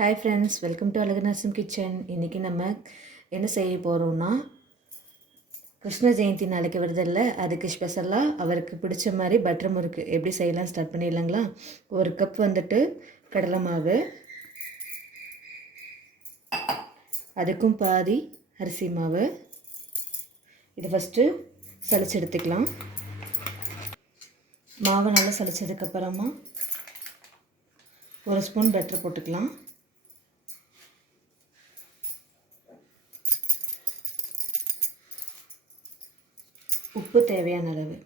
Hi friends welcome to அழகு Narasim kitchen இன்றைக்கி நம்ம என்ன செய்ய போகிறோம்னா கிருஷ்ண ஜெயந்தி நாளைக்கு வருதில்ல அதுக்கு ஸ்பெஷலாக அவருக்கு பிடிச்ச மாதிரி பட்டர் முறுக்கு. எப்படி செய்யலாம்? ஸ்டார்ட் பண்ணிடலாங்களா? ஒரு கப் வந்துட்டு கடலை மாவு அதுக்கும் பாதி அரிசி மாவு. இது ஃபஸ்ட்டு சளிச்சு எடுத்துக்கலாம். மாவை நல்லா சளிச்சதுக்கப்புறமா ஒரு ஸ்பூன் பட்டர் போட்டுக்கலாம். உப்பு தேவையான அளவு.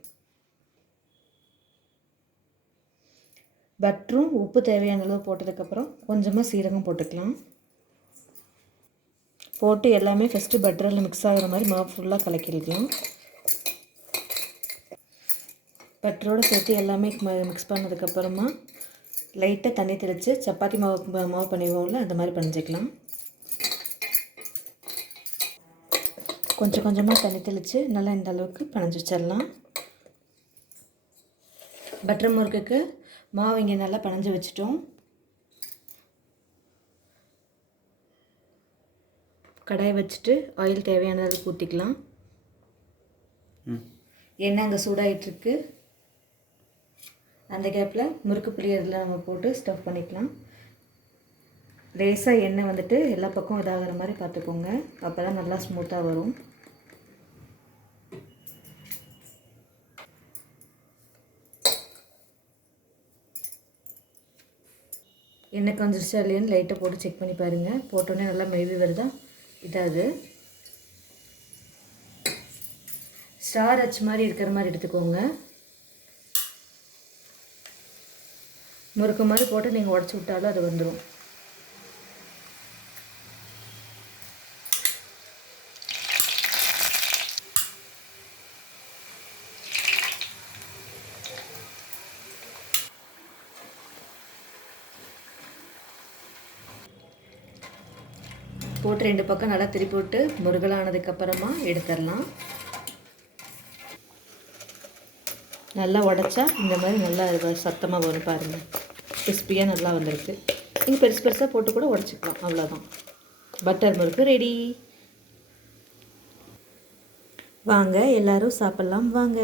பட்டரும் உப்பு தேவையான அளவு போட்டதுக்கப்புறம் கொஞ்சமாக சீரகம் போட்டுக்கலாம். போட்டு எல்லாமே ஃபஸ்ட்டு பட்டரில் மிக்ஸ் ஆகிற மாதிரி மாவு ஃபுல்லாக கலக்கிடலாம். பட்டரோடு சேர்த்து எல்லாமே மிக்ஸ் பண்ணதுக்கப்புறமா லைட்டாக தண்ணி தெளித்து சப்பாத்தி மாவு மாவு பண்ணிவோம்ல அந்த மாதிரி பண்ணிக்கலாம். கொஞ்சம் கொஞ்சமாக தண்ணி தெளித்து நல்லா இந்த அளவுக்கு பனைஞ்சி வச்சிடலாம். பட்டர் முறுக்குக்கு மாவு இங்கே நல்லா பனைஞ்சி வச்சிட்டோம். கடாயை வச்சுட்டு ஆயில் தேவையான அளவுக்கு ஊற்றிக்கலாம் எண்ணெய் அங்கே சூடாகிட்டுருக்கு அந்த கேப்பில் முறுக்கு புளியறதுல நம்ம போட்டு ஸ்டஃப் பண்ணிக்கலாம். லேசாக எண்ணெய் வந்துட்டு எல்லா பக்கம் இதாகிற மாதிரி பார்த்துக்கோங்க. அப்போ தான் நல்லா ஸ்மூத்தாக வரும். எண்ணெய் கொஞ்சிருச்சா இல்லையான்னு லைட்டை போட்டு செக் பண்ணி பாருங்கள் போட்டோன்னே நல்லா மெழுவி வருதா? இதாகுது ஸ்டார் அச்சு மாதிரி இருக்கிற மாதிரி எடுத்துக்கோங்க. முறுக்கு மாதிரி போட்டு நீங்கள் உடச்சி விட்டாலும் அது வந்துடும் போட்டு ரெண்டு பக்கம் நல்லா திருப்பி விட்டு முருகலானதுக்கப்புறமா எடுத்துடலாம். நல்லா உடச்சா இந்த மாதிரி நல்லா சத்தமாக வரும் பாருங்கள் கிறிஸ்பியாக நல்லா வந்திருக்கு. நீங்கள் பெருசு பெருசாக போட்டு கூட உடச்சிக்கலாம். அவ்வளோதான் பட்டர் முறுக்கு ரெடி வாங்க எல்லோரும் சாப்பிட்லாம். வாங்க.